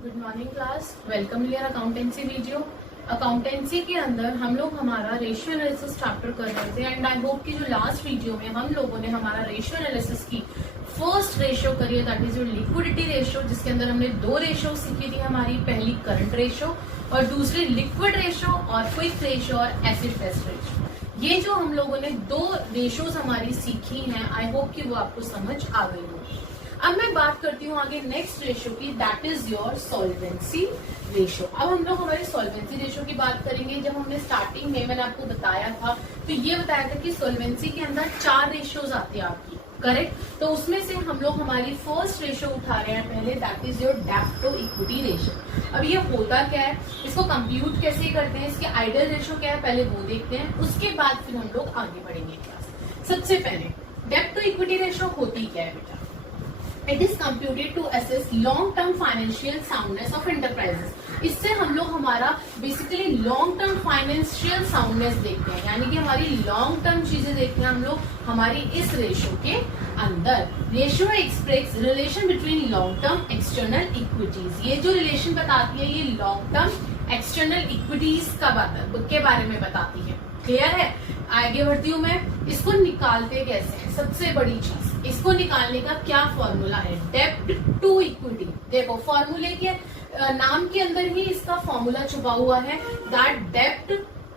Good morning class, welcome लियर accountancy video. Accountancy के अंदर हम लोग हमारा रेशियो एनालिसिस चैप्टर कर रहे थे एंड आई होप कि जो लास्ट वीडियो में हम लोगों ने हमारा रेशियो एनालिसिस की फर्स्ट रेशियो करी है, that is your liquidity ratio, जिसके अंदर हमने दो रेशियो सीखी थी हमारी, पहली करंट रेशियो और दूसरी लिक्विड रेशियो और क्विक रेशियो और एसिड टेस्ट रेशियो। ये जो हम लोगों ने दो रेशियोज हमारी सीखी हैं, आई होप कि वो आपको समझ आ गई हो। अब मैं बात करती हूँ आगे नेक्स्ट रेशियो की, that is your solvency ratio. अब हम लोग हमारी सॉल्वेंसी रेशियो की बात करेंगे। जब हमने स्टार्टिंग में मैंने आपको बताया था तो ये बताया था कि सॉल्वेंसी के अंदर 4 रेशियोज आती है आपकी, करेक्ट। तो उसमें से हम लोग हमारी फर्स्ट रेशियो उठा रहे हैं पहले, दैट इज योर डेब्ट टू इक्विटी रेशियो। अब ये होता क्या है, इसको कंप्यूट कैसे करते हैं, इसके आइडियल रेशियो क्या है, पहले वो देखते हैं, उसके बाद फिर हम लोग आगे बढ़ेंगे क्लास। सबसे पहले डेब्ट टू इक्विटी रेशियो होती क्या है बेटा? It is computed to assess long-term financial soundness of enterprises. इससे हम लोग हमारा basically long term financial soundness देखते हैं, यानी कि हमारी लॉन्ग टर्म चीजें देखते हैं हम लोग हमारी इस रेशियो के अंदर। Ratio express relation between long term external equities. ये जो रिलेशन बताती है ये लॉन्ग टर्म एक्सटर्नल इक्विटीज के बारे में बताती है। क्लियर है? आगे बढ़ती हूँ मैं। इसको निकालते कैसे हैं? सबसे बड़ी चीज, इसको निकालने का क्या फॉर्मूला है? डेब्ट टू इक्विटी। देखो फॉर्मूले के नाम के अंदर ही इसका फॉर्मूला छुपा हुआ है, दैट डेब्ट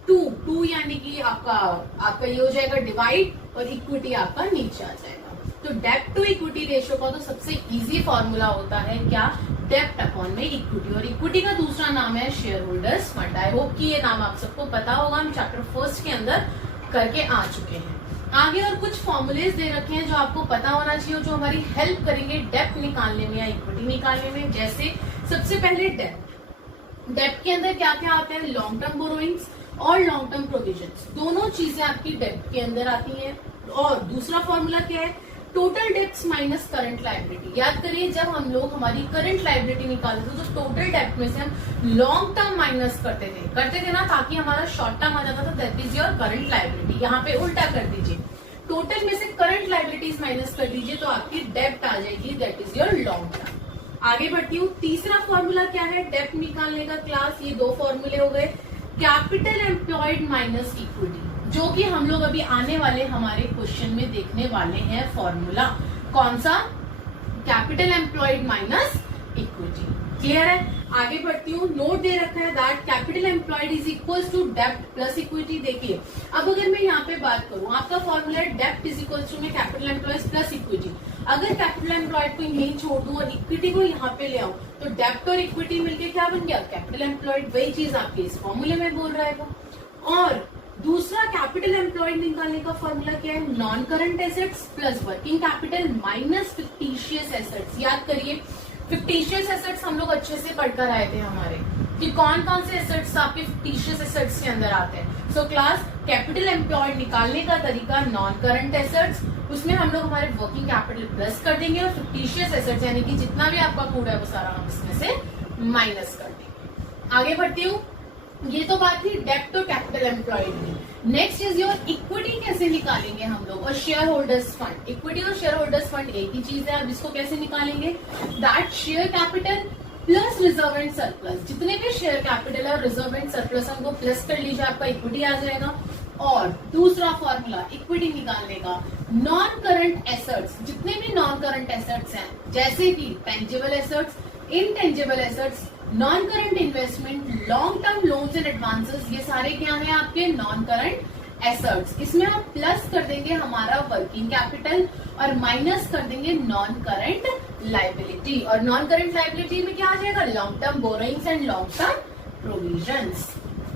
टू यानी कि आपका ये हो जाएगा डिवाइड और इक्विटी आपका नीचे आ जाएगा। तो डेब्ट टू इक्विटी रेशियो का तो सबसे इजी फॉर्मूला होता है क्या? डेब्ट अपॉन में इक्विटी, और इक्विटी का दूसरा नाम है share holders fund. I hope कि ये नाम आप सबको पता होगा, हम चैप्टर फर्स्ट के अंदर करके आ चुके हैं। आगे और कुछ फॉर्मूलेज दे रखे हैं जो आपको पता होना चाहिए, जो हमारी हेल्प करेंगे डेब्ट निकालने में या इक्विटी निकालने में। जैसे सबसे पहले डेब्ट के अंदर क्या क्या आता है? लॉन्ग टर्म बोरोइंग्स और लॉन्ग टर्म प्रोविजंस, दोनों चीजें आपकी डेब्ट के अंदर आती हैं। और दूसरा फॉर्मूला क्या है? Total debts minus current liability. याद करिए जब हम लोग हमारी करंट लायबिलिटी निकालते थे तो टोटल डेब्ट में से हम लॉन्ग टर्म माइनस करते थे ना, ताकि हमारा शॉर्ट टर्म आ जाता था, that is your current liability. यहाँ पे उल्टा कर दीजिए, टोटल में से करंट लायबिलिटीज माइनस कर दीजिए तो आपकी डेब्ट आ जाएगी, that is your long term. आगे बढ़ती हूँ। तीसरा फॉर्मूला क्या है डेब्ट निकालने का क्लास? ये 2 फॉर्मूले हो गए, कैपिटल एम्प्लॉयड माइनस इक्विटी, जो कि हम लोग अभी आने वाले हमारे क्वेश्चन में देखने वाले हैं फॉर्मूला। कौन सा? Capital employed minus equity. Clear है? आगे बढ़ती हूँ। नोट दे रखा है that capital employed is equal to डेब्ट प्लस इक्विटी। देखिए अब अगर मैं यहाँ पे बात करूँ, आपका फॉर्मूला है डेब्ट इज इक्वल टू में कैपिटल एम्प्लॉयड प्लस इक्विटी। अगर कैपिटल एम्प्लॉयड को यहीं छोड़ दूं और इक्विटी को यहाँ पे ले आऊं तो डेब्ट और इक्विटी मिलके क्या बन गया? Capital employed. वही चीज आपके इस फॉर्मूले में बोल रहा है वो। और दूसरा कैपिटल एम्प्लॉयड निकालने का फॉर्मूला क्या है? Non current assets plus working capital minus fictitious assets. याद करिए फिक्टिशियस एसेट्स हम लोग अच्छे से पढ़कर आए थे हमारे, कि कौन कौन से एसेट्स आपके फिक्टिशियस एसेट्स के अंदर आते हैं। सो क्लास कैपिटल एम्प्लॉयड निकालने का तरीका नॉन करंट एसेट्स, उसमें हम लोग हमारे वर्किंग कैपिटल प्लस कर देंगे और फिक्टिशियस एसेट्स यानी कि जितना भी आपका कूड़ा है वो सारा हम इसमें से माइनस कर देंगे। आगे बढ़ती हूँ। ये तो बात थी डेब्ट और कैपिटल एम्प्लॉयड की। Next is your equity. कैसे निकालेंगे हम लोग? और शेयर होल्डर्स फंड। इक्विटी और शेयर होल्डर्स फंड एक ही चीज है। अब इसको कैसे निकालेंगे? That share capital plus reserve and surplus. जितने भी शेयर कैपिटल और रिजर्व एंड सरप्लस हमको प्लस कर लीजिए, आपका इक्विटी आ जाएगा। और दूसरा फॉर्मूला इक्विटी निकालने का, नॉन करंट एसेट्स, जितने भी नॉन करंट एसेट्स हैं जैसे कि tangible assets, intangible assets, non current investment, long term loans and advances, ये सारे क्या हैं आपके? Non current assets. इसमें हम प्लस कर देंगे हमारा वर्किंग कैपिटल और माइनस कर देंगे नॉन करंट लायबिलिटी। और नॉन करंट लायबिलिटी में क्या आ जाएगा? Long term borrowings and long term provisions.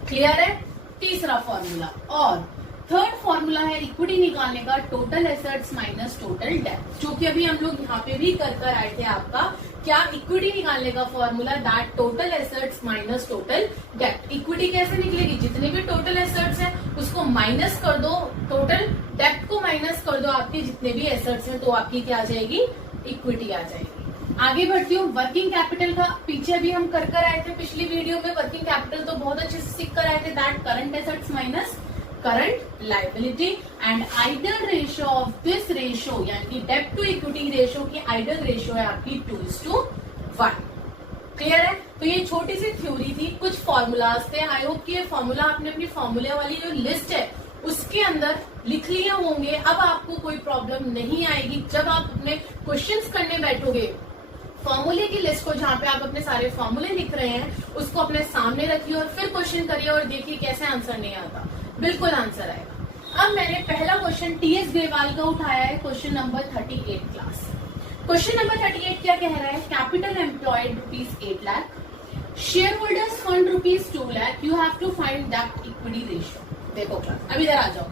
Clear है? तीसरा फॉर्मूला। और थर्ड फॉर्मूला है इक्विटी निकालने का, टोटल एसेट्स माइनस टोटल डेब्ट, जो कि अभी हम लोग यहाँ पे भी कर आए थे। आपका क्या इक्विटी निकालने का formula? That total assets minus total डेब्ट। इक्विटी कैसे निकलेगी? जितने भी टोटल एसेट्स हैं उसको माइनस कर दो, टोटल डेब्ट को माइनस कर दो आपके जितने भी एसेट्स हैं, तो आपकी क्या आ जाएगी? इक्विटी आ जाएगी। आगे बढ़ती हूँ। वर्किंग कैपिटल का पीछे भी हम कर आए थे पिछली वीडियो में। वर्किंग कैपिटल तो बहुत अच्छे से सीख कर आए थे, that current assets minus current liability. And ideal ratio of this ratio यानी कि डेब्ट टू इक्विटी रेशियो की आइडियल रेशियो है आपकी 2:1। क्लियर है? तो ये छोटी सी थ्योरी थी, कुछ फॉर्मूलाज थे। आई होप कि ये फॉर्मूला आपने अपनी फॉर्मूले वाली जो लिस्ट है उसके अंदर लिख लिए होंगे। अब आपको कोई प्रॉब्लम नहीं आएगी जब आप अपने क्वेश्चंस करने बैठोगे। फॉर्मूले की लिस्ट को जहाँ पे आप अपने सारे फॉर्मूले लिख रहे हैं उसको अपने सामने रखिए और फिर क्वेश्चन करिए और देखिए कैसे आंसर नहीं आता, बिल्कुल आंसर आएगा। अब मैंने पहला क्वेश्चन टीएस ग्रेवाल का उठाया है, question number 38 class. Question number 38 क्या कह रहा है? Capital employed ₹8 lakh, share holders fund ₹2 lakh, you have to find डेब्ट इक्विटी रेशियो। देखो क्लास, अब इधर आ जाओ।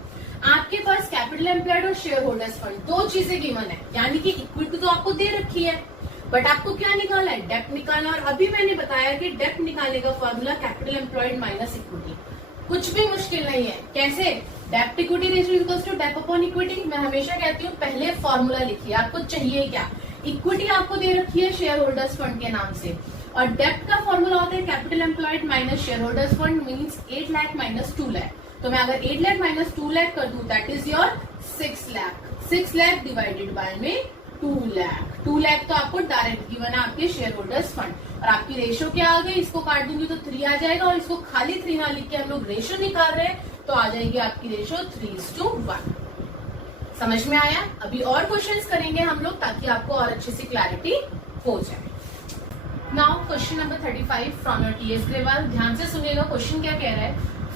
आपके पास कैपिटल एम्प्लॉयड और शेयर होल्डर्स फंड दो चीजें गिवन है, यानी कि इक्विटी तो आपको दे रखी है, बट आपको क्या निकालना है? डेप्ट निकालना। और अभी मैंने बताया कि डेप्ट निकालने का formula capital employed minus equity, कुछ भी मुश्किल नहीं है। कैसे? डेप्ट equity ratio equals to dept upon equity. मैं हमेशा कहती हूँ पहले फॉर्मूला लिखिए, आपको चाहिए क्या? इक्विटी आपको दे रखी है शेयर होल्डर्स फंड के नाम से, और डेप्ट का फॉर्मूला होता है capital employed minus share holders fund, means 8 lakh minus 2 lakh. तो मैं अगर 8 लाख माइनस 2 लाख कर दूं, that is your 6 lakh. 6 lakh divided by में 2 लाख। 2 लाख तो आपको डायरेक्ट गिवन है आपके शेयर होल्डर्स फंड, और आपकी रेशियो क्या आ गई? इसको काट दूंगी तो 3 आ जाएगा, और इसको खाली 3 ना लिख के हम लोग रेशियो निकाल रहे हैं तो आ जाएगी आपकी रेशियो 3:1। समझ में आया? अभी और क्वेश्चंस करेंगे हम लोग ताकि आपको और अच्छी सी क्लैरिटी हो जाए। Now question number 35 from your TS Grewal. ध्यान से सुनिएगा, क्वेश्चन क्या कह रहा है?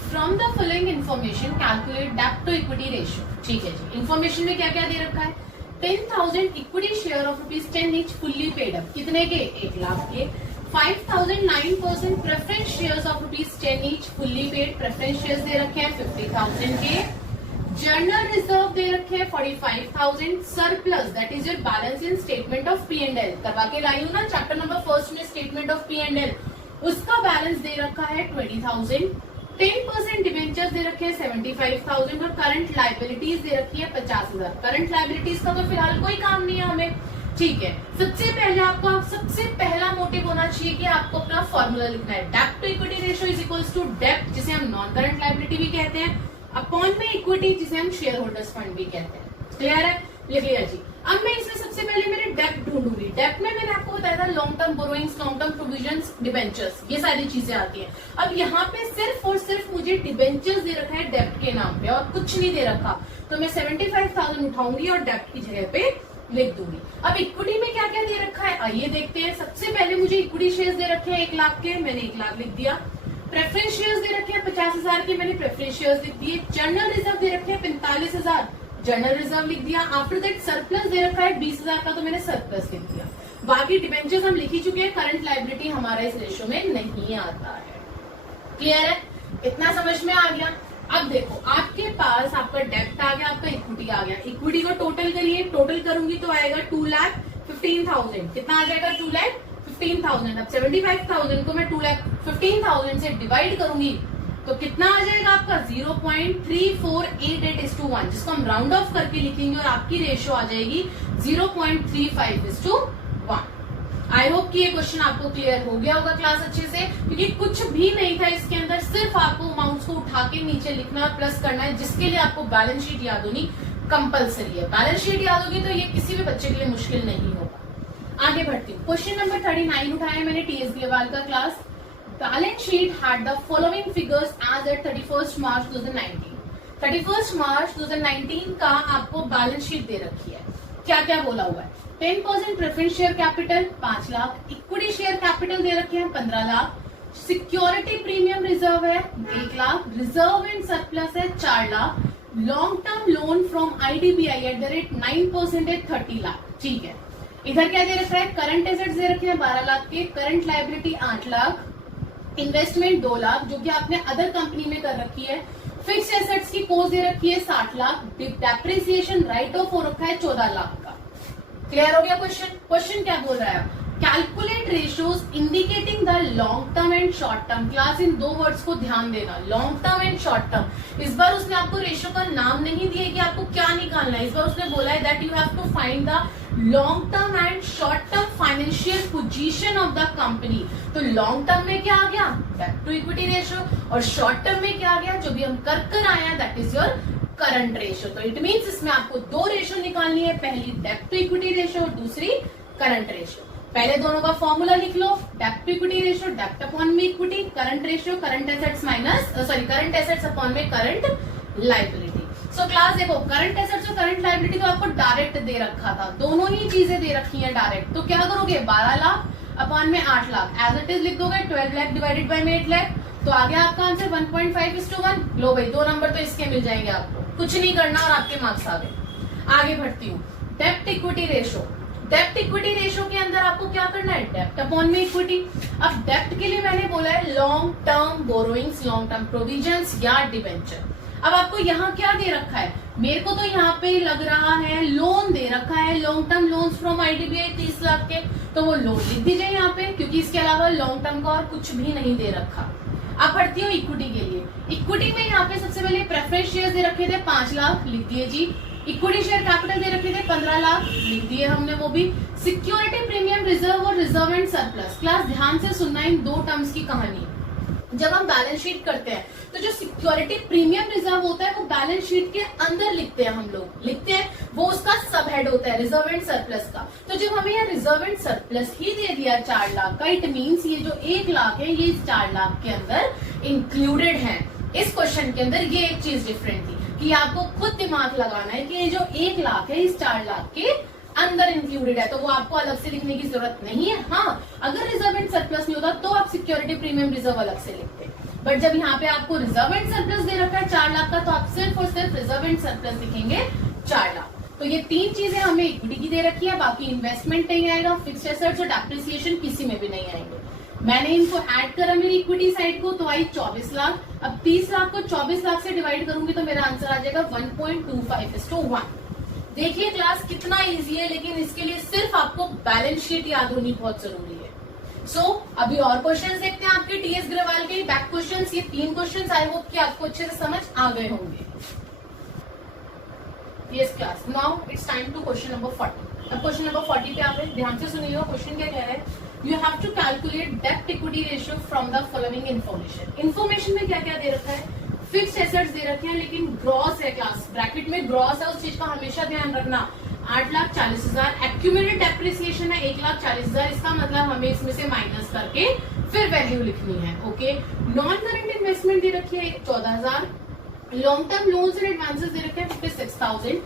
From the following information calculate डेब्ट टू इक्विटी रेशियो। ठीक है जी, इन्फॉर्मेशन में क्या क्या दे रखा है? 10,000 equity share of ₹10 each fully paid up, कितने के? 1 लाख के। 5,000 9% preference shares of ₹10 each fully paid, preference shares दे रखे हैं 50,000 के। जर्नल रिजर्व दे रखे हैं 45,000। Surplus that is your balance in statement of P&L, करवा के लाई हूं ना चैप्टर नंबर 1 में स्टेटमेंट ऑफ P&L, उसका बैलेंस दे रखा है 20,000। 10% डिवेंचर्स दे रखे हैं 75,000 और करंट लाइबिलिटीज दे रखी है 50,000। करंट लाइबिलिटीज का तो फिलहाल कोई काम नहीं है हमें, ठीक है। सबसे पहले आपका सबसे पहला मोटिव होना चाहिए कि आपको अपना फॉर्मूला लिखना है। डेब्ट to equity ratio is equals to डेब्ट, जिसे हम नॉन करंट लाइबिलिटी भी कहते हैं, अपॉन में इक्विटी, जिसे हम शेयर होल्डर्स फंड भी कहते हैं। क्लियर है? लिख लिया जी। अब मैं इसमें सबसे पहले मेरे डेब्ट ढूंढूंगी। डेब्ट में मैंने आपको बताया था long term borrowings, long term provisions, debentures, ये सारी चीजें आती हैं। अब यहाँ पे सिर्फ और सिर्फ मुझे डिबेंचर्स दे रखा है डेब्ट के नाम पे और कुछ नहीं दे रखा, तो मैं 75,000 उठाऊंगी और डेब्ट की जगह पे लिख दूंगी। अब इक्विटी में क्या क्या दे रखा है आइए देखते हैं। सबसे पहले मुझे इक्विटी शेयर्स दे रखे हैं 1 लाख के, मैंने 1 लाख लिख दिया। प्रेफरेंस शेयर्स दे रखे हैं 50,000 के, मैंने प्रेफरेंस शेयर्स लिख दिए। जर्नल रिजर्व दे रखे हैं 45,000, जर्नल रिजर्व लिख दिया। आफ्टर दैट सरप्लस दे रखा है 20,000 का, तो मैंने सरप्लस लिख दिया। बाकी डिबेंचर्स हम लिख ही चुके हैं, करंट लायबिलिटी हमारा इस रेशियो में नहीं आता है। क्लियर है? इतना समझ में आ गया। अब देखो आपके पास आपका डेब्ट आ गया, आपका इक्विटी आ गया। इक्विटी को टोटल करिए, टोटल करूंगी तो आएगा 2,15,000। कितना आ जाएगा? 2,15,000। अब 75,000 को मैं 2,15,000 से डिवाइड करूंगी तो कितना आ जाएगा आपका? 0.3488:1, जिसको हम राउंड ऑफ करके लिखेंगे और आपकी रेशियो आ जाएगी 0.35:1। आई होप कि ये क्वेश्चन आपको क्लियर हो गया होगा क्लास अच्छे से, क्योंकि कुछ भी नहीं था इसके अंदर, सिर्फ आपको अमाउंट्स को उठा के नीचे लिखना और प्लस करना है, जिसके लिए आपको बैलेंस शीट याद होनी कंपलसरी है। बैलेंस शीट याद होगी तो ये किसी भी बच्चे के लिए मुश्किल नहीं होगा। आगे बढ़ती हूँ। क्वेश्चन नंबर 39 उठाया मैंने टीएस ग्रेवाल का class. Balance sheet had the following figures as at 31 March 2019। 31 March 2019 का आपको बैलेंस शीट दे रखी है। क्या क्या बोला हुआ है? 10% preference share capital 5 lakh, equity share capital दे रखे हैं 15 लाख, सिक्योरिटी प्रीमियम रिजर्व है 1 लाख, रिजर्व एंड सरप्लस है 4 lakh, long term loan from IDBI at the rate 9% है 30 लाख। ठीक है, इधर क्या दे रखा है? करंट एसेट्स दे रखे हैं 12 लाख के, current liability 8 lakh, investment 2 lakh जो कि आपने अदर कंपनी में कर रखी है, फिक्स एसेट्स की कॉस्ट दे रखी है 60 लाख, डेप्रिसिएशन राइट ऑफ हो रखा है 14 लाख का। क्लियर हो गया क्वेश्चन? क्वेश्चन क्या बोल रहा है? Calculate ratios indicating the long term and short term. Class in दो वर्ड्स को ध्यान देना, long term and short term. इस बार उसने आपको रेशियो का नाम नहीं दिया कि आपको क्या निकालना है, इस बार उसने बोला है that you have to find the long term and short term financial position of the company. तो लॉन्ग टर्म में क्या आ गया? डेब्ट टू इक्विटी रेशियो, और शॉर्ट टर्म में क्या आ गया? जो भी हम कर आए हैं that is your current ratio. तो इट मीन्स इसमें आपको दो रेशियो निकालनी है, पहली डेब्ट टू इक्विटी रेशियो और दूसरी करंट रेशियो। पहले दोनों का फॉर्मूला लिख लो, डेब्ट टू इक्विटी रेशियो, डेब्ट अपॉन में equity, current ratio current assets minus current assets upon में करंट लाइबिलिटी। सो क्लास देखो, करंट एसेट्स और करंट लाइबिलिटी तो आपको डायरेक्ट दे रखा था, दोनों ही चीजें दे रखी हैं डायरेक्ट। तो क्या करोगे, 12 लाख अपॉन में 8 लाख एज इट इज लिख दोगे, 12 लाख डिवाइडेड बाय 8 लाख, तो आ गया आपका आंसर 1.5:1। लो भाई, 2 नंबर तो इसके मिल जाएंगे आपको, कुछ नहीं करना और आपके मार्क्स आ गए। आगे बढ़ती हूँ, डेब्ट इक्विटी रेशियो। डेब्ट इक्विटी रेशियो के अंदर आपको क्या करना है, डेब्ट अपॉन में इक्विटी। अब डेब्ट के लिए मैंने बोला है long term borrowings, long term provisions या डिवेंचर। अब आपको यहाँ क्या दे रखा है, मेरे को तो यहाँ पे लग रहा है लोन दे रखा है, long term loans from IDBI 30 lakh के, तो वो लोन लिख दीजिए यहाँ पे, क्योंकि इसके अलावा लॉन्ग टर्म का और कुछ भी नहीं दे रखा। अब बढ़ती हूँ इक्विटी के लिए। इक्विटी में यहाँ पे सबसे पहले प्रेफरेंस शेयर दे रखे थे 5 लाख, लिख दिए जी। इक्विटी शेयर कैपिटल दे रखे थे 15 लाख, लिख दिए हमने वो भी। सिक्योरिटी प्रीमियम रिजर्व और रिजर्व एंड सरप्लस। क्लास ध्यान से सुनना इन दो टर्म्स की कहानी। जब हम बैलेंस शीट करते हैं तो जो सिक्योरिटी प्रीमियम रिजर्व होता है वो बैलेंस शीट के अंदर लिखते हैं, हम लोग लिखते हैं, वो उसका सब हेड होता है रिजर्व एंड सरप्लस का। तो जब हमें यहाँ रिजर्व एंड सरप्लस ही दे दिया 4 लाख का, इट मीन्स ये जो 1 लाख है ये 4 लाख के अंदर इंक्लूडेड है। इस क्वेश्चन के अंदर ये एक चीज डिफरेंट थी कि आपको खुद दिमाग लगाना है कि ये जो 1 लाख है इस 4 लाख के अंदर इंक्लूडेड है, तो वो आपको अलग से लिखने की जरूरत नहीं है। हाँ, अगर रिजर्व एंड सरप्लस नहीं होता तो आप सिक्योरिटी प्रीमियम रिजर्व अलग से लिखते, बट जब यहाँ पे आपको रिजर्व एंड सरप्लस दे रखा है 4 लाख का, तो आप सिर्फ और सिर्फ रिजर्व एंड सरप्लस लिखेंगे 4 लाख। तो ये 3 चीजें हमें इक्विटी की दे रखी है, बाकी इन्वेस्टमेंट नहीं आएगा, फिक्स्ड एसेट्स और डेप्रिसिएशन किसी में भी नहीं आएंगे। मैंने इनको ऐड करा मेरी इक्विटी साइड को, तो आई 24 लाख। अब 30 लाख को 24 लाख से डिवाइड करूंगी तो मेरा आंसर आ जाएगा 1.25:1। देखिए क्लास कितना इजी है, लेकिन इसके लिए सिर्फ आपको बैलेंस शीट याद होनी बहुत जरूरी है। सो अभी और क्वेश्चंस देखते हैं आपके टीएस ग्रेवाल के बैक क्वेश्चंस। ये 3 क्वेश्चंस आई होप कि आपको अच्छे से समझ आ गए होंगे। Yes class, now it's time to question number 40। अब क्वेश्चन नंबर 40 पे आप ध्यान से सुनिएगा, क्वेश्चन क्या कह रहा है, यू हैव टू कैलकुलेट डेब्ट equity ratio from the following information. Information में क्या क्या दे रखा है, फिक्स्ड एसेट्स दे रखे हैं लेकिन ग्रॉस है क्लास, ब्रैकेट में ग्रॉस है, उस चीज का हमेशा ध्यान रखना। 8,40,000 एक्यूमुलेटेड डेप्रिसिएशन है 1,40,000, इसका मतलब हमें इसमें से माइनस करके फिर वैल्यू लिखनी है। ओके, नॉन करंट इन्वेस्टमेंट दे रखी है 14,000, long term loans and advances दे रखे हैं 56,000,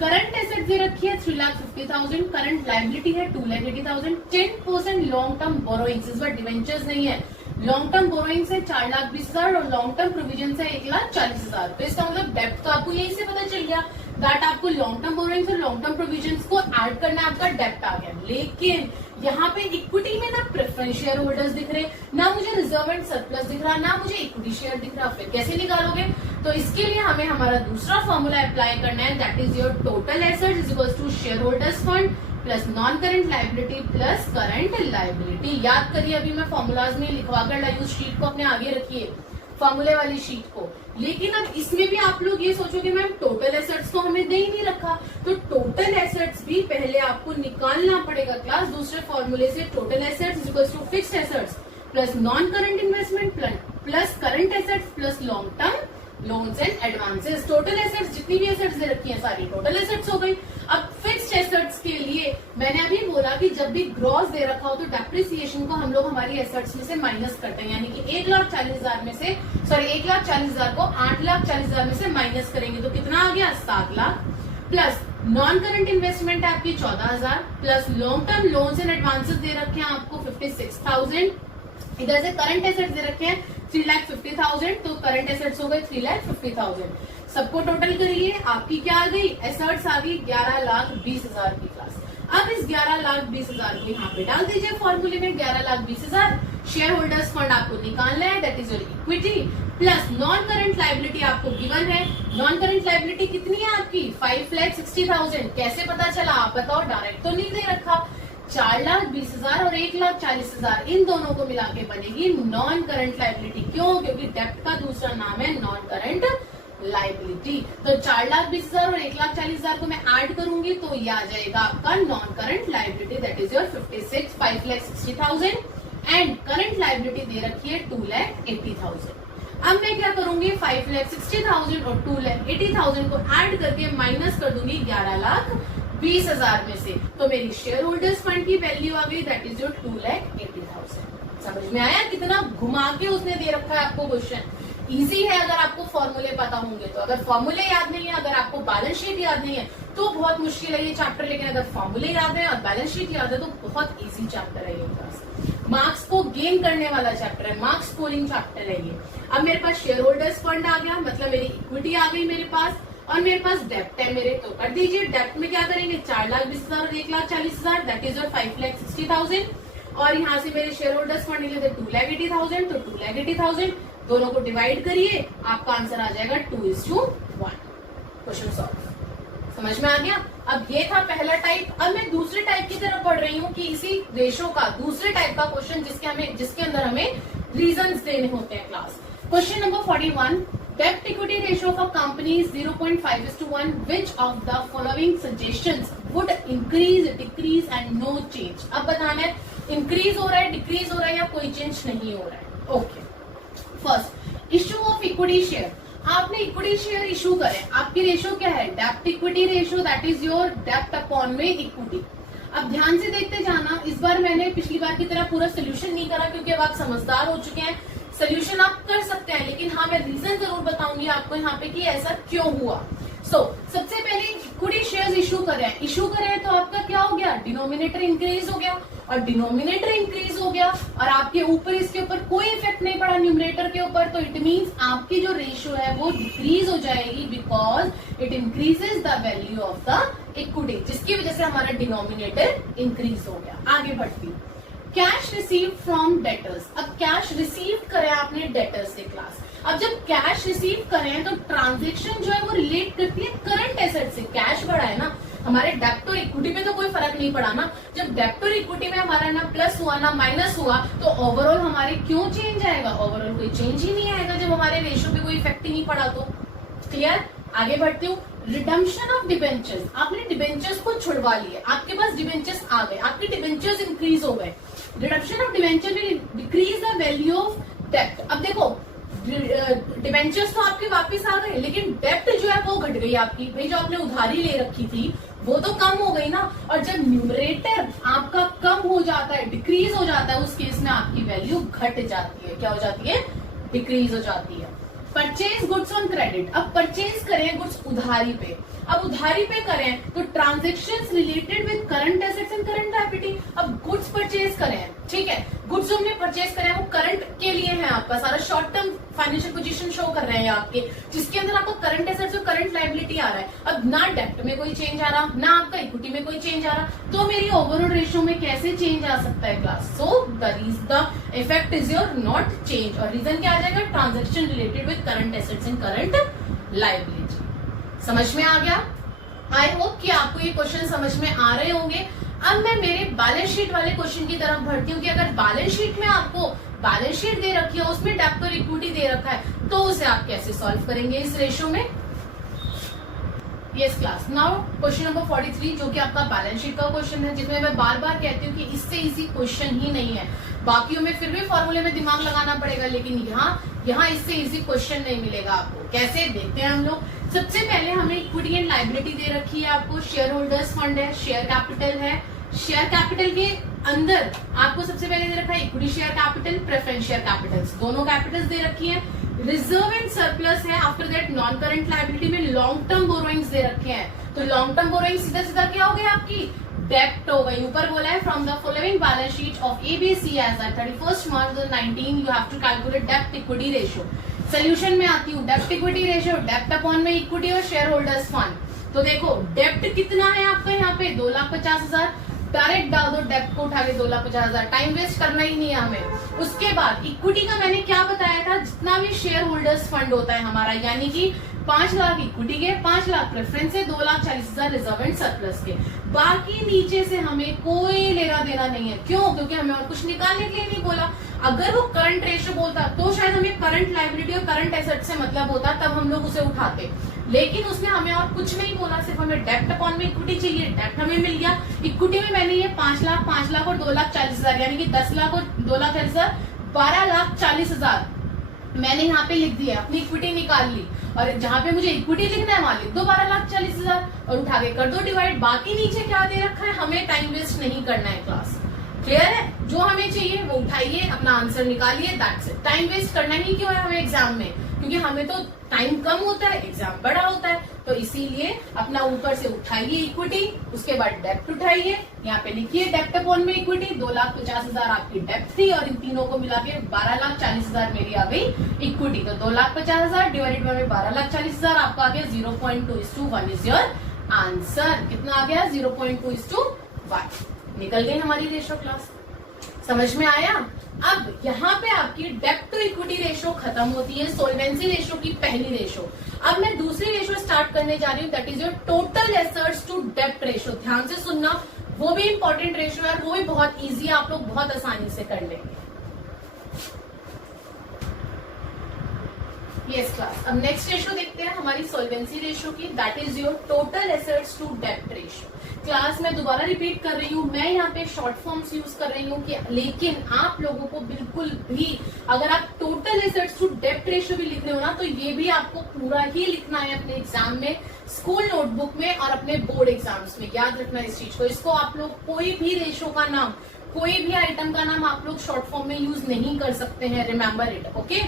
करंट एसेट दे रखी है 3,50,000, करंट लाइबिलिटी है 2,80,000, 10% लॉन्ग टर्म बोरोइंग्स, इस बार डिवेंचर्स नहीं है, लॉन्ग टर्म बोरोइंग्स है 4,20,000 और लॉन्ग टर्म प्रोविजन है 1,40,000। तो इसका मतलब डेब्ट तो आपको यही से पता चल गया दैट आपको लॉन्ग टर्म बोरोइंग्स और लॉन्ग टर्म प्रोविजन को ऐड करना, आपका डेब्ट आ गया। लेकिन यहाँ पे इक्विटी में ना प्रेफरेंस शेयर होल्डर्स दिख रहे, ना मुझे रिजर्व एंड सरप्लस दिख रहा, ना मुझे इक्विटी शेयर दिख रहा, फिर कैसे निकालोगे? तो इसके लिए हमें हमारा दूसरा फॉर्मूला अप्लाई करना है, that is your total assets is equals to share holders fund plus non current liability plus current liability. याद करिए, अभी मैं फॉर्मूलाज में लिखवा कर लाई, उस शीट को अपने आगे रखिए, फॉर्मूले वाली शीट को। लेकिन अब इसमें भी आप लोग ये सोचोगे मैम टोटल एसेट्स तो हमें दे ही नहीं रखा, तो टोटल एसेट्स भी पहले आपको निकालना पड़ेगा क्लास दूसरे फॉर्मूले से। Total assets equals to fixed assets plus non current investment plus current assets plus long term loans and advances. Total assets जितनी भी एसेट्स दे रखी है सारी टोटल एसेट्स हो गई। अब फिक्स्ड एसेट्स के लिए मैंने अभी बोला कि जब भी ग्रॉस दे रखा हो तो डेप्रिसिएशन को हम लोग हमारी एसेट्स में से माइनस करते हैं, यानी कि 1,40,000 में से 1,40,000 को 8,40,000 में से माइनस करेंगे तो कितना आ गया 7 lakh, plus non current investment है आपकी 14,000, plus long term loans and advances दे रखे हैं आपको 56,000, इधर से करंट एसेट्स दे रखे हैं 3,50,000, तो करंट एसेट्स हो गए 3,50,000। सबको टोटल करिए, आपकी क्या आ गई, एसेट्स आ गई 11,20,000 की क्लास। अब इस 11,20,000 को यहाँ पे डाल दीजिए फॉर्मूले में, 11,20,000 शेयर होल्डर्स फंड आपको निकालना है, that is your equity plus non current liability आपको गिवन है। नॉन करंट लाइबिलिटी कितनी है आपकी 5,60,000। कैसे पता चला आप बताओ, डायरेक्ट तो नहीं दे रखा। 4,20,000 और 1,40,000 इन दोनों को मिला के बनेगी नॉन करंट लाइबिलिटी। क्यों? क्योंकि डेब्ट का दूसरा नाम है नॉन करंट लाइबिलिटी। तो 4,20,000 और 1,40,000 को मैं ऐड करूंगी तो ये आ जाएगा आपका non current liability, that is your 5,60,000 and current liability दे रखी है 2,80,000। अब मैं क्या करूंगी 5,60,000 और 2,80,000 को ऐड करके माइनस कर दूंगी 11,20,000 20,000 में से, तो मेरी शेयर होल्डर्स फंड की वैल्यू आ गई, दैट इज योर 2,80,000। समझ में आया कितना घुमा के उसने दे रखा है आपको क्वेश्चन। इजी है अगर आपको फॉर्मूले पता होंगे तो, अगर फॉर्मूले याद नहीं है, अगर आपको बैलेंस शीट याद नहीं है तो बहुत मुश्किल है ये चैप्टर, लेकिन अगर फॉर्मूले याद है और बैलेंस शीट याद है तो बहुत इजी चैप्टर है ये क्लास। मार्क्स को गेन करने वाला चैप्टर है, मार्क्स स्कोरिंग चैप्टर है ये। अब मेरे पास शेयर होल्डर्स फंड आ गया, मतलब मेरी इक्विटी आ गई मेरे पास, और मेरे पास डेप्ट है मेरे, तो कर दीजिए। डेप्ट में क्या करेंगे, 4,20,000 और 1,40,000, दैट इज योर 5,60,000। और यहाँ से मेरे शेयर होल्डर्स फंड निकले थे 2,80,000, तो 2,80,000 दोनों को डिवाइड करिए, आपका आंसर आ जाएगा 2:1। Question solve. समझ में आ गया। अब ये था पहला टाइप। अब मैं दूसरे टाइप की तरफ बढ़ रही हूँ कि इसी रेशो का दूसरे टाइप का क्वेश्चन जिसके अंदर हमें रीजंस देने होते हैं क्लास। क्वेश्चन नंबर 41, डेब्ट equity ratio of a company is 0.5:1, which of the following suggestions would increase, decrease and no change. अब बताना है इंक्रीज हो रहा है, डिक्रीज हो रहा है या कोई चेंज नहीं हो रहा है। Okay, first issue of equity share. आपने इक्विटी शेयर इशू करे, आपकी रेशियो क्या है, डेब्ट equity ratio, that is your डेब्ट अपॉन में इक्विटी। अब ध्यान से देखते जाना, इस बार मैंने पिछली बार की तरह पूरा सोल्यूशन नहीं करा क्योंकि अब आप समझदार हो चुके हैं, सोल्यूशन आप कर सकते हैं, लेकिन हाँ मैं रीजन जरूर बताऊंगी आपको यहाँ पे कि ऐसा क्यों हुआ। सबसे पहले इक्विटी शेयर्स इशू करें तो आपका क्या हो गया, डिनोमिनेटर इंक्रीज हो गया, और डिनोमिनेटर इंक्रीज हो गया और आपके ऊपर इसके ऊपर कोई इफेक्ट नहीं पड़ा न्यूमरेटर के ऊपर, तो इट मींस आपकी जो रेशियो है वो डिक्रीज हो जाएगी, because it increases the value of the equity, जिसकी वजह से हमारा डिनोमिनेटर इंक्रीज हो गया। आगे बढ़ती हूँ, कैश रिसीव फ्रॉम डेटर्स। अब कैश रिसीव करें आपने डेटर्स से क्लास। अब जब कैश रिसीव करें तो ट्रांजेक्शन जो है वो रिलेट करती है करंट एसेट से। कैश बढ़ा है ना, हमारे डेब्ट और इक्विटी में तो कोई फर्क नहीं पड़ा ना। जब डेब्ट और इक्विटी में हमारा ना प्लस हुआ ना माइनस हुआ, तो ओवरऑल हमारे क्यों चेंज आएगा, ओवरऑल कोई चेंज ही नहीं आएगा जब हमारे रेशियो पे कोई इफेक्ट ही नहीं पड़ा तो। क्लियर। आगे बढ़ती हूँ, रिडम्पशन ऑफ डिबेंचर्स। आपने डिबेंचर्स को छुड़वा लिए, आपके पास डिबेंचर्स आ गए, आपके डिबेंचर्स इंक्रीज हो गए। Redemption of debenture will decrease the value of डेब्ट। अब देखो डिबेंचर्स तो आपके वापस आ गए, लेकिन डेब्ट जो है वो घट गई आपकी। भाई जो आपने उधारी ले रखी थी वो तो कम हो गई ना, और जब न्यूमरेटर आपका कम हो जाता है, डिक्रीज हो जाता है, उस केस में आपकी वैल्यू घट जाती है। क्या हो जाती है, डिक्रीज हो जाती है। Purchase goods on credit. अब परचेज करें गुड्स उधारी पे, अब उधारी पे करें तो transactions related with current assets and current liability. अब गुड्स परचेज करें, ठीक है, गुड्स हमने परचेज करें वो करंट के लिए है, आपका सारा short term financial position show कर रहे हैं आपके, जिसके अंदर आपको करंट एसेट्स और करंट लायबिलिटी आ रहा है। अब ना डेब्ट में कोई चेंज आ रहा, ना आपका इक्विटी में कोई चेंज आ रहा, तो मेरी ओवरऑल रेशियो में कैसे चेंज आ सकता है class. So the effect is your not change, और रीजन क्या आ जाएगा, transaction related with current assets and current liability. समझ में आ गया। आई होप कि आपको ये क्वेश्चन समझ में आ रहे होंगे। अब मैं मेरे बैलेंस शीट वाले क्वेश्चन की तरफ बढ़ती हूँ कि अगर बैलेंस शीट में आपको बैलेंस शीट दे रखी है, उसमें डेब्ट और इक्विटी दे रखा है, तो उसे आप कैसे सॉल्व करेंगे इस रेशियो में। Yes class. Now question number 43 जो कि आपका बैलेंस शीट का क्वेश्चन है, जिसमें मैं बार बार कहती हूँ कि इससे इजी क्वेश्चन ही नहीं है। बाकियों में फिर भी फॉर्मूले में दिमाग लगाना पड़ेगा, लेकिन यहाँ इससे इजी क्वेश्चन नहीं मिलेगा आपको। कैसे देखते हैं हम लोग। सबसे पहले हमें इक्विटी एंड लायबिलिटी दे रखी है आपको, शेयर होल्डर्स फंड है, शेयर कैपिटल है। शेयर कैपिटल के अंदर आपको सबसे पहले दे रखा है equity share capital, preference share Capitals, दोनों कैपिटल्स दे रखी है। रिजर्व एंड सरप्लस है। After that non current liability में लॉन्ग टर्म बोरोइंग्स दे रखे हैं, तो लॉन्ग टर्म बोरोइंग सीधा सीधा क्या हो गई आपकी, डेब्ट हो गई। ऊपर बोला है from the following balance sheet of ABC as at 31 March 2019 you have to calculate डेब्ट इक्विटी रेशियो। सोल्यूशन में आती हूँ, डेब्ट इक्विटी रेशियो, डेब्ट अपॉन में इक्विटी और शेयर होल्डर्स फंड। तो देखो डेब्ट कितना है आपका यहाँ पे 2,50,000, डायरेक्ट डाल दो डेब्ट को उठा के 2,50,000, टाइम वेस्ट करना ही नहीं है हमें। उसके बाद इक्विटी का मैंने क्या बताया था, जितना भी शेयर होल्डर्स फंड होता है हमारा, यानी कि 5 लाख इक्विटी के, 5 लाख प्रेफरेंस है, 2,40,000 रिजर्व एंड सरप्लस के। बाकी नीचे से हमें कोई लेना देना नहीं है। क्यों? क्योंकि हमें और कुछ निकालने के लिए नहीं बोला। अगर वो करंट रेशियो बोलता तो शायद हमें करंट लायबिलिटी और करंट एसेट से मतलब होता, तब हम लोग उसे उठाते, लेकिन उसने हमें और कुछ नहीं बोला, सिर्फ हमें डेब्ट अपॉन में इक्विटी चाहिए, डेब्ट हमें मिल गया। इक्विटी में मैंने ये 5 लाख और 2,40,000 यानी कि 10 लाख और 2,40,000 12,40,000 मैंने यहाँ पे लिख दिया, अपनी इक्विटी निकाल ली, और जहां पे मुझे इक्विटी लिखना है वहां लिख दो 12,40,000 और उठा के कर दो डिवाइड। बाकी नीचे क्या दे रखा है, हमें टाइम वेस्ट नहीं करना है क्लास। क्लियर है? जो हमें चाहिए वो उठाइए, अपना आंसर निकालिए, दैट्स इट। टाइम वेस्ट करना ही क्यों है हमें एग्जाम में, क्योंकि हमें तो टाइम कम होता है, एग्जाम बड़ा होता है, तो इसीलिए अपना ऊपर से उठाइए इक्विटी, उसके बाद डेप्ट उठाइए, यहाँ पे लिखिए डेप्ट अपॉन में इक्विटी। 2,50,000 आपकी डेप्ट थी और इन तीनों को मिला के 12,40,000 मेरी आ गई इक्विटी। तो 2,50,000 डिवाइडेड बाय 12,40,000 आपका आ गया 0.2:1 इज योर आंसर। कितना आ गया? 0.2:1। निकल गई हमारी रेशो क्लास। समझ में आया? अब यहाँ पे आपकी डेप्ट टू इक्विटी रेशो खत्म होती है, सोल्वेंसी रेशो की पहली रेशो। अब मैं दूसरी रेशो स्टार्ट करने जा रही हूँ, that is your total assets to डेप्ट रेशो। ध्यान से सुनना, वो भी इंपॉर्टेंट रेशो है, वो भी बहुत इजी है, आप लोग बहुत आसानी से कर लेंगे। यस क्लास, अब नेक्स्ट रेशो देखते हैं हमारी सोल्वेंसी रेशो की, that is your total assets to डेप्ट रेशो। क्लास मैं दोबारा रिपीट कर रही हूँ, मैं यहाँ पे शॉर्ट फॉर्म्स यूज कर रही हूँ कि लेकिन आप लोगों को बिल्कुल भी अगर आप टोटल एसेट्स टू डेप्ट रेशो भी लिख रहे हो ना, तो ये भी आपको पूरा ही लिखना है अपने एग्जाम में, स्कूल नोटबुक में और अपने बोर्ड एग्जाम्स में। याद रखना इस चीज को। इसको आप लोग कोई भी रेशो का नाम, कोई भी आइटम का नाम आप लोग शॉर्ट फॉर्म में यूज नहीं कर सकते हैं, रिमेंबर इट। ओके,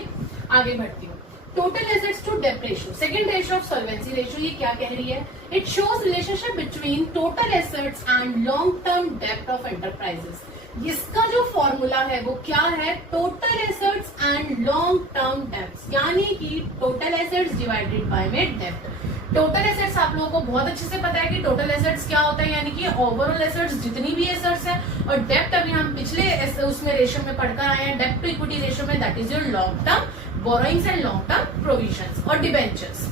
आगे बढ़ती हूँ। टोटल एसेट्स टू डेप्ट ratio, second ratio of solvency ratio, ये क्या कह रही है? It shows relationship between total assets and long term डेप्ट ऑफ एंटरप्राइजेस। इसका जो फॉर्मूला है वो क्या है? Total assets and long term डेप्ट, यानी कि टोटल एसेट्स डिवाइडेड बाय में डेप्ट। टोटल एसेट्स आप लोगों को बहुत अच्छे से पता है कि टोटल एसेट्स क्या होता है, यानी कि ओवरऑल एसेट्स जितनी भी एसेट्स है, और डेप्ट अभी हम पिछले उसमें रेशियो में पढ़कर आए हैं, डेप्ट टू इक्विटी रेशियो में, that is your long term borrowings and long term provisions और डिबेंचर्स।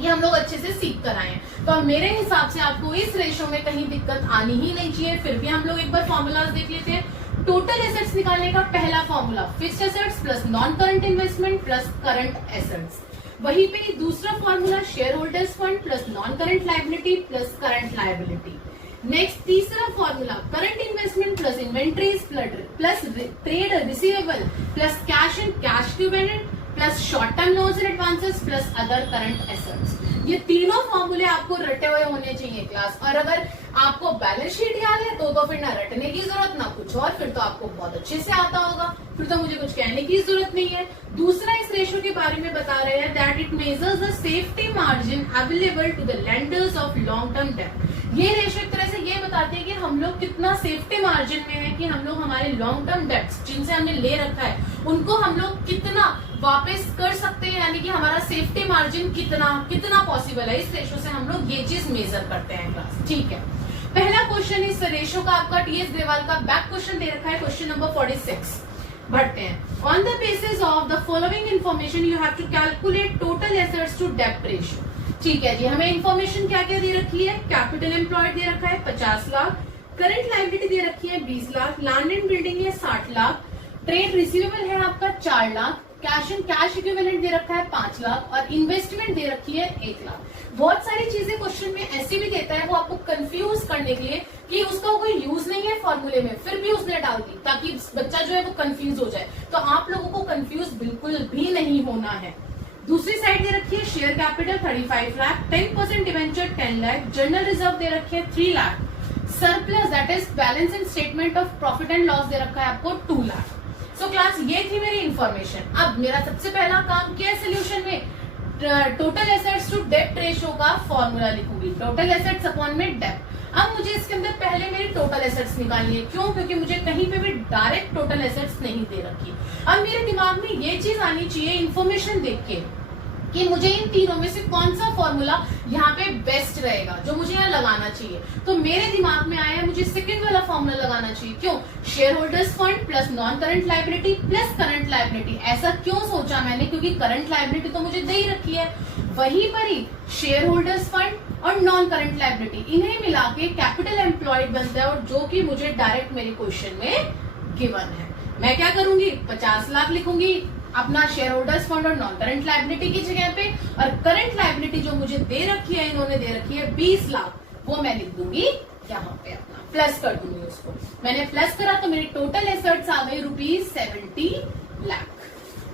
ये हम लोग अच्छे से सीख कर आए हैं, तो मेरे हिसाब से आपको इस रेशियो में कहीं दिक्कत आनी ही नहीं चाहिए। फिर भी हम लोग एक बार फॉर्मूलाज देख लेते हैं। टोटल एसेट्स निकालने का पहला formula fixed assets plus non current investment plus current assets. वहीं पे दूसरा formula share holders fund plus non current liability plus current liability. Next तीसरा formula current investment plus inventories plus trade receivable plus cash and cash equivalent plus short term loans and advances plus other current assets. ये तीनों फॉर्मूले आपको रटे हुए होने चाहिए class. और अगर आपको बैलेंस शीट याद है तो फिर ना रटने की जरूरत ना कुछ और, फिर तो आपको बहुत अच्छे से आता होगा, फिर तो मुझे कुछ कहने की जरूरत नहीं है। दूसरा इस रेशो के बारे में बता रहे हैं that it measures the safety margin available to the lenders of long term debt. ये रेशो एक तरह से ये बताते हैं कि हम लोग कितना सेफ्टी मार्जिन में है, कि हम लोग हमारे लॉन्ग टर्म डेट्स जिनसे हमने ले रखा है उनको हम लोग कितना वापस कर सकते हैं, यानी कि हमारा सेफ्टी मार्जिन कितना पॉसिबल है। इस रेशो से हम लोग ये चीज मेजर करते हैं क्लास। ठीक है, पहला क्वेश्चन इस रेशो का आपका टीएस ग्रेवाल का बैक क्वेश्चन दे रखा है, क्वेश्चन नंबर 46। बढ़ते हैं। On the basis of the following information you have to calculate total assets to डेप्ट रेशियो। ठीक है जी, हमें इन्फॉर्मेशन क्या क्या दे रखी है? कैपिटल एम्प्लॉयड दे रखा है 50 लाख, करंट लायबिलिटी दे रखी है 20 लाख, लैंड एंड बिल्डिंग है 60 लाख, ट्रेड रिसीवेबल है आपका 4 lakh, cash and cash equivalent दे रखा है 5 लाख और इन्वेस्टमेंट दे रखी है 1 लाख। बहुत सारी चीजें क्वेश्चन में ऐसी भी देता है वो आपको कंफ्यूज करने के लिए कि उसका कोई यूज नहीं है फॉर्मूले में, फिर भी उसने डाल दी ताकि बच्चा जो है वो कंफ्यूज हो जाए। तो आप लोगों को कंफ्यूज बिल्कुल भी नहीं होना है। दूसरी साइड दे रखी है share capital 35 lakh, 10% debenture 10 lakh, general reserve दे रखी है 3 lakh, surplus that is balance in statement of profit and loss दे रखा है आपको 2 लाख। सो क्लास ये थी मेरी इन्फॉर्मेशन। अब मेरा सबसे पहला काम क्या है सोल्यूशन में? टोटल एसेट्स टू डेप्ट रेशियो का फॉर्मूला लिखूंगी, टोटल एसेट्स अपॉन में डेप्ट। अब मुझे इसके अंदर पहले मेरी टोटल एसेट्स निकालनी है, क्यों? क्योंकि मुझे कहीं पे भी डायरेक्ट टोटल एसेट्स नहीं दे रखी। अब मेरे दिमाग में ये चीज आनी चाहिए इन्फॉर्मेशन देख के कि मुझे इन तीनों में से कौन सा फॉर्मूला यहाँ पे बेस्ट रहेगा जो मुझे यहाँ लगाना चाहिए। तो मेरे दिमाग में आया मुझे सेकंड वाला फॉर्मूला लगाना चाहिए। क्यों? Share holders fund plus non current liability plus current liability. ऐसा क्यों सोचा मैंने? क्योंकि करंट लायबिलिटी तो मुझे दे ही रखी है, वहीं पर ही शेयर होल्डर्स फंड और नॉन करंट लायबिलिटी इन्हें मिला के कैपिटल एम्प्लॉयड बनता है, और जो कि मुझे डायरेक्ट मेरे क्वेश्चन में गिवन है। मैं क्या करूंगी? 50 लाख लिखूंगी अपना शेयर होल्डर्स फंड और नॉन करंट लायबिलिटी की जगह पे, और करंट लायबिलिटी जो मुझे दे रखी है, इन्होंने दे रखी है 20 लाख, वो मैं लिख दूंगी यहाँ पे, अपना प्लस कर दूंगी उसको। मैंने प्लस करा तो मेरी टोटल एसेट्स आ गई ₹70 लाख।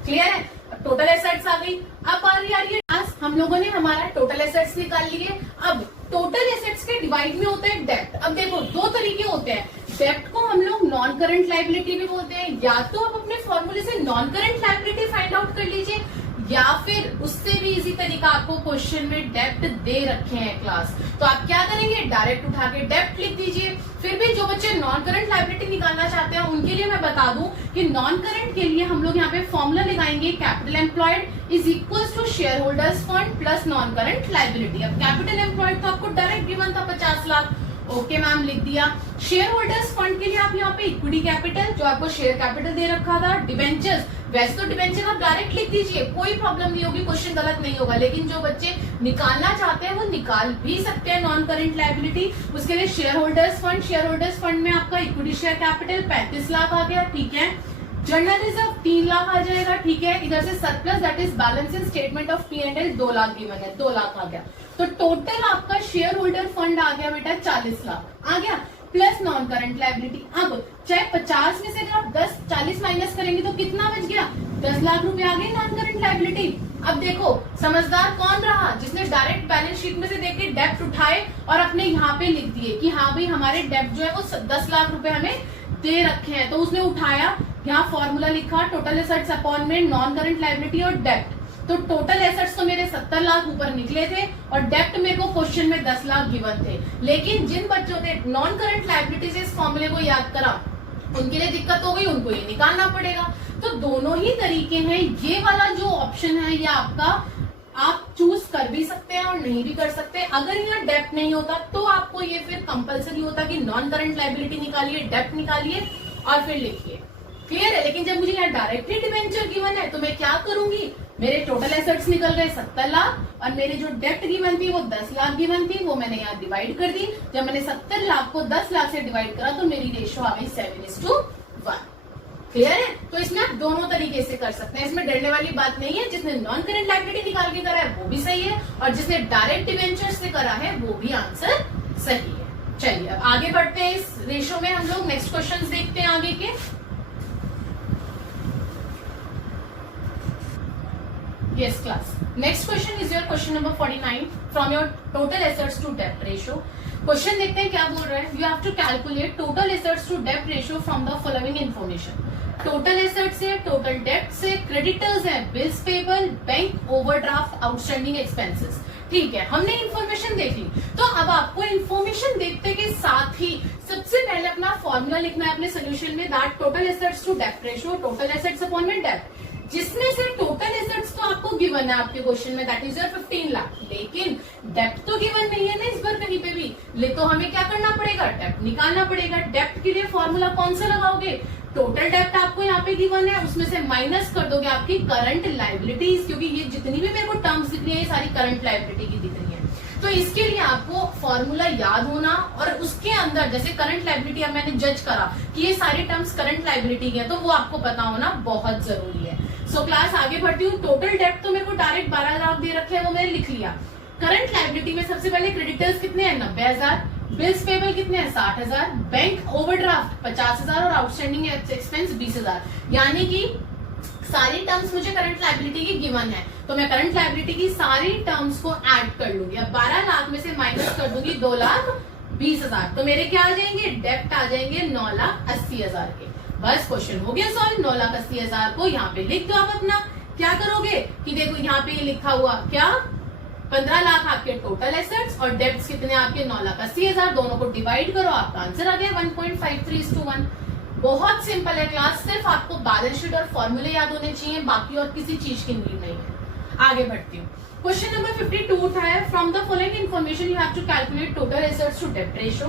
क्लियर है? टोटल एसेट्स आ गई। अब आ रही है हम लोगों ने हमारा टोटल एसेट्स निकाल लिए। अब टोटल एसेट्स के डिवाइड में होता है डेप्ट। अब देखो दो तरीके होते हैं, डेप्ट को हम लोग नॉन करंट लाइबिलिटी भी बोलते हैं, या तो आप अपने फॉर्मूले से non current liability find out कर लीजिए, या फिर उससे भी इजी तरीका आपको क्वेश्चन में डेप्ट दे रखे हैं क्लास, तो आप क्या करेंगे डायरेक्ट उठा के डेप्ट लिख दीजिए। फिर भी जो बच्चे नॉन करंट लाइबिलिटी निकालना चाहते हैं उनके लिए मैं बता दूं कि नॉन करंट के लिए हम लोग यहाँ पे फॉर्मूला लगाएंगे, capital employed is equal to share holders fund plus non current liability. अब कैपिटल एम्प्लॉयड तो आपको डायरेक्ट गिवन था 50 लाख, ओके मैम लिख दिया। शेयर होल्डर्स फंड के लिए आप यहाँ पे इक्विटी कैपिटल जो आपको शेयर कैपिटल दे रखा था, डिबेंचर्स वैसे तो डिबेंचर आप डायरेक्ट लिख दीजिए, कोई प्रॉब्लम नहीं होगी, क्वेश्चन गलत नहीं होगा, लेकिन जो बच्चे निकालना चाहते हैं वो निकाल भी सकते हैं नॉन करंट लाइबिलिटी। उसके लिए share holders fund, share holders fund में आपका इक्विटी शेयर कैपिटल 35 लाख आ गया, ठीक है। जनरल रिजर्व 3 लाख आ जाएगा, ठीक है। इधर से surplus that is balance in statement of P&L 2 lakh given है, 2 लाख आ गया। तो टोटल आपका शेयर होल्डर फंड आ गया बेटा 40 लाख आ गया, प्लस नॉन करंट लाइबिलिटी। अब चाहे 50 में से अगर आप 40 माइनस करेंगे तो कितना बच गया, 10 लाख रुपए आ गए नॉन करंट लाइबिलिटी। अब देखो समझदार कौन रहा, जिसने डायरेक्ट बैलेंस शीट में से देख के डेप्ट उठाए और अपने यहाँ पे लिख दिए कि हाँ भाई हमारे डेप्ट जो है वो 10 लाख रुपए हमें दे रखे हैं, तो उसने उठाया, यहाँ फॉर्मूला लिखा टोटल एसेट्स अपॉन में नॉन करंट लाइबिलिटी और डेप्ट। तो टोटल एसेट्स तो मेरे 70 लाख ऊपर निकले थे और डेप्ट मेरे को क्वेश्चन में 10 लाख गिवन थे। लेकिन जिन बच्चों ने नॉन करंट लाइबिलिटी से इस फॉर्मूले को याद करा उनके लिए दिक्कत हो गई, उनको ये निकालना पड़ेगा। तो दोनों ही तरीके हैं, ये वाला जो ऑप्शन है ये आपका आप चूज कर भी सकते हैं और नहीं भी कर सकते। अगर यहाँ डेप्ट नहीं होता तो आपको ये फिर कंपलसरी होता कि नॉन करंट लाइबिलिटी निकालिए, डेप्ट निकालिए और फिर लिखिए, क्लियर है। लेकिन जब मुझे यहाँ डायरेक्टली डिबेंचर गिवन है तो मैं क्या करूंगी, मेरे टोटल एसेट्स निकल गए 70 लाख और मेरे जो डेप्ट गिवन थी वो 10 लाख गिवन थी, वो मैंने यहाँ डिवाइड कर दी। जब मैंने 70 लाख को 10 लाख से डिवाइड करा तो मेरी रेशियो आ गई 7:1, क्लियर है। तो इसमें आप दोनों तरीके से कर सकते हैं, इसमें डरने वाली बात नहीं है। जिसने नॉन करंट लाइबिलिटी निकाल के करा है वो भी सही है और जिसने डायरेक्ट डिबेंचर से करा है वो भी आंसर सही है। चलिए अब आगे बढ़ते हैं इस रेशियो में, हम लोग नेक्स्ट क्वेश्चन देखते हैं आगे के। Yes class. Next question is your question number 49 from your total assets to debt ratio. Question देखते हैं क्या बोल रहा है। You have to calculate total assets to debt ratio from the following information. Total assets है, total डेप्ट से, creditors है, bills payable, bank overdraft, outstanding expenses. ठीक है, हमने इन्फॉर्मेशन देख ली। तो अब आपको इन्फॉर्मेशन देखते के साथ ही सबसे पहले अपना फॉर्मूला लिखना है अपने सोल्यूशन में, दैट टोटल एसेट्स टू डेप्ट रेशियो, टोटल एसेट्स अपॉन में डेप्ट, जिसमें से टोटल एसेट्स तो आपको गिवन है आपके क्वेश्चन में, दैट इज 15 लाख, लेकिन डेप्ट तो गिवन नहीं है ना इस बार कहीं पे भी, ले तो हमें क्या करना पड़ेगा, डेप्ट निकालना पड़ेगा। डेप्ट के लिए फॉर्मूला कौन सा लगाओगे, टोटल डेप्ट आपको यहाँ पे गिवन है, उसमें से माइनस कर दोगे आपकी करंट लाइबिलिटीज, क्योंकि ये जितनी भी मेरे को टर्म्स दिख रही है ये सारी करंट लाइबिलिटी की दिख रही है। तो इसके लिए आपको फॉर्मूला याद होना और उसके अंदर जैसे करंट लाइबिलिटी अब मैंने जज करा कि ये सारी टर्म्स करंट लाइबिलिटी की है, तो वो आपको पता होना बहुत जरूरी है। सो क्लास आगे बढ़ती हूँ। टोटल डेप्ट तो मेरे को डायरेक्ट 12 लाख दे रखे हैं, वो मैंने लिख लिया। करंट लाइबिलिटी में सबसे पहले क्रेडिटर्स कितने हैं, 90,000, बिल्स पेबल कितने हैं, 60,000, बैंक ओवरड्राफ्ट 50,000 और आउटस्टैंडिंग एक्सपेंस 20,000। यानी कि सारी टर्म्स मुझे करंट लाइबिलिटी की गिवन है, तो मैं करंट लाइबिलिटी की सारी टर्म्स को ऐड कर लूंगी। अब 12 लाख में से माइनस कर दूंगी 2,20,000, तो मेरे क्या आ जाएंगे, डेप्ट आ जाएंगे 9,80,000 के। बस क्वेश्चन हो गया सॉल्व। 9,80,000 को यहाँ पे लिख दो आप अपना। क्या करोगे कि देखो यहाँ पे लिखा हुआ क्या, 15 लाख आपके टोटल एसेट्स और डेब्ट्स कितने आपके 9,80,000, दोनों को डिवाइड करो, आपका आंसर आ गया 1.53:1। बहुत सिंपल है क्लास, सिर्फ आपको बैलेंस शीट और फॉर्मूले याद होने चाहिए, बाकी और किसी चीज की नीड नहीं है। आगे बढ़ती हूँ। क्वेश्चन नंबर 52 उठा है, from the following information you have to calculate total assets to डेब्ट ratio.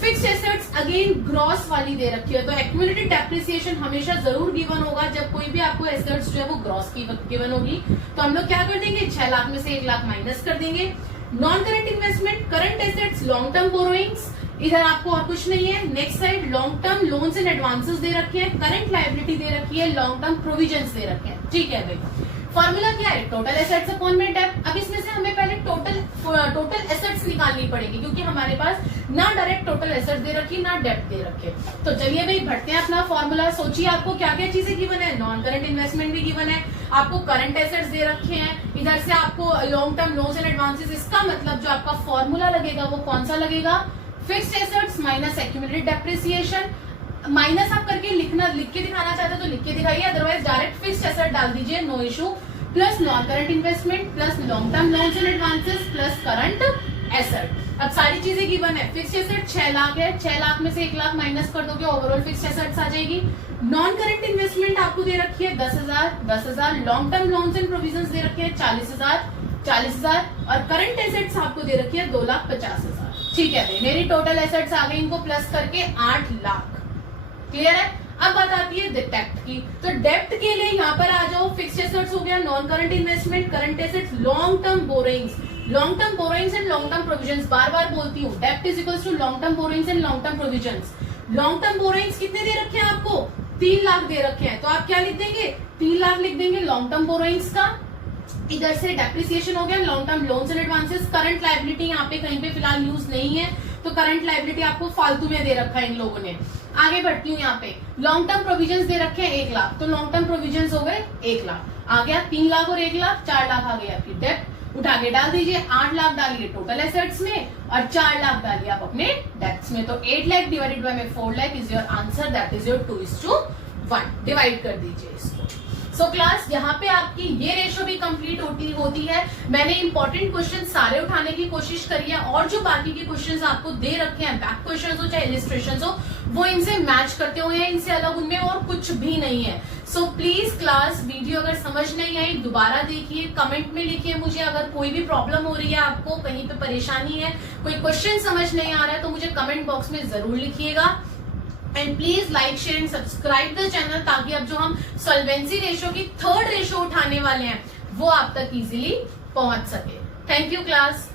Fixed assets again gross वाली दे रखी है, तो एक्यूमुलेटेड डेप्रिसिएशन हमेशा जरूर गिवन होगा जब कोई भी आपको एसेट्स जो है वो ग्रॉस की गिवन होगी। तो हम लोग क्या कर देंगे, 6 लाख में से 1 लाख माइनस कर देंगे। Non current investment, current assets, long term borrowings, इधर आपको और कुछ नहीं है। Next side long term loans and advances दे रखे हैं, करंट लायबिलिटी दे रखी है, लॉन्ग टर्म प्रोविजंस दे रखे हैं। ठीक है भाई, फॉर्मूला क्या है, टोटल एसेट्स अपॉन में डेब्ट। अब इसमें से हमें पहले टोटल एसेट्स निकालनी पड़ेगी, क्योंकि हमारे पास ना डायरेक्ट टोटल एसेट्स दे रखी, ना डेब्ट दे रखे। तो चलिए भाई भरते हैं अपना फॉर्मूला। सोचिए आपको क्या क्या चीजें गिवन है, नॉन करंट इन्वेस्टमेंट भी गिवन है, आपको करंट एसेट्स दे रखे हैं, इधर से आपको long term loans and advances. इसका मतलब जो आपका फॉर्मूला लगेगा वो कौन सा लगेगा, fixed assets minus accumulated depreciation. Minus आप करके लिख के दिखाना चाहते हो तो लिख के दिखाइए, अदरवाइज डायरेक्ट फिक्स्ड एसेट डाल दीजिए, no issue, plus non current investment plus long term loans and advances plus current asset. अब सारी चीजें गिवन है। फिक्स्ड एसेट 6 लाख है, 6 लाख में से 1 लाख माइनस कर दोगे, ओवरऑल फिक्स्ड एसेट्स आ जाएगी। नॉन करंट इन्वेस्टमेंट आपको दे रखी है 10,000, long term loans and provisions दे रखे हैं 40,000 और करंट एसेट्स आपको दे रखी है 2,50,000। ठीक है भाई, मेरी टोटल एसेट्स आ गई, इनको प्लस करके 8 लाख। क्लियर है। अब बात आती है डेप्ट की। तो डेप्ट के लिए यहाँ पर आ जाओ, फिक्स्ड एसेट्स हो गया, non current investment, current assets, long term borrowings and long term provisions. बार बार बोलती हूँ, डेप्ट is equals to long term borrowings and long term provisions. Long term borrowings कितने दे रखे हैं आपको, 3 लाख दे रखे हैं, तो आप क्या लिख देंगे, 3 लाख लिख देंगे लॉन्ग टर्म बोरोइंग्स का। इधर से डेप्रिसिएशन हो गया, long term loans and advances. Current liability यहाँ पे कहीं पे फिलहाल यूज नहीं है, तो करंट लायबिलिटी आपको फालतू में दे रखा है इन लोगों ने। आगे बढ़ती हूँ, यहाँ पे लॉन्ग टर्म प्रोविजंस दे रखे हैं 1 लाख, तो लॉन्ग टर्म प्रोविजंस हो गए 1 लाख। आ गया 3 लाख और 1 लाख, 4 लाख आ गई आपकी डेप्ट। उठा के डाल दीजिए, 8 लाख डालिए टोटल एसेट्स में और 4 लाख डालिए आप अपने डेब्ट्स में। तो 8 लाख डिवाइडेड बाय में 4 lakh is your answer, that is your 2:1। Divide कर दीजिए इसको। सो क्लास, यहाँ पे आपकी ये रेशो भी कंप्लीट होती है। मैंने इंपॉर्टेंट क्वेश्चन सारे उठाने की कोशिश करी है और जो बाकी के क्वेश्चंस आपको दे रखे हैं, बैक क्वेश्चंस हो चाहे इलिस्ट्रेशंस हो, वो इनसे मैच करते हुए हैं, इनसे अलग उनमें और कुछ भी नहीं है। सो प्लीज क्लास, वीडियो अगर समझ नहीं आई दोबारा देखिए, कमेंट में लिखिए मुझे अगर कोई भी प्रॉब्लम हो रही है, आपको कहीं पे परेशानी है, कोई क्वेश्चन समझ नहीं आ रहा है, तो मुझे कमेंट बॉक्स में जरूर लिखिएगा। And please like share and subscribe the channel, ताकि अब जो हम सॉल्वेंसी रेशो की 3rd रेशो उठाने वाले हैं वो आप तक इजीली पहुंच सके। Thank you class.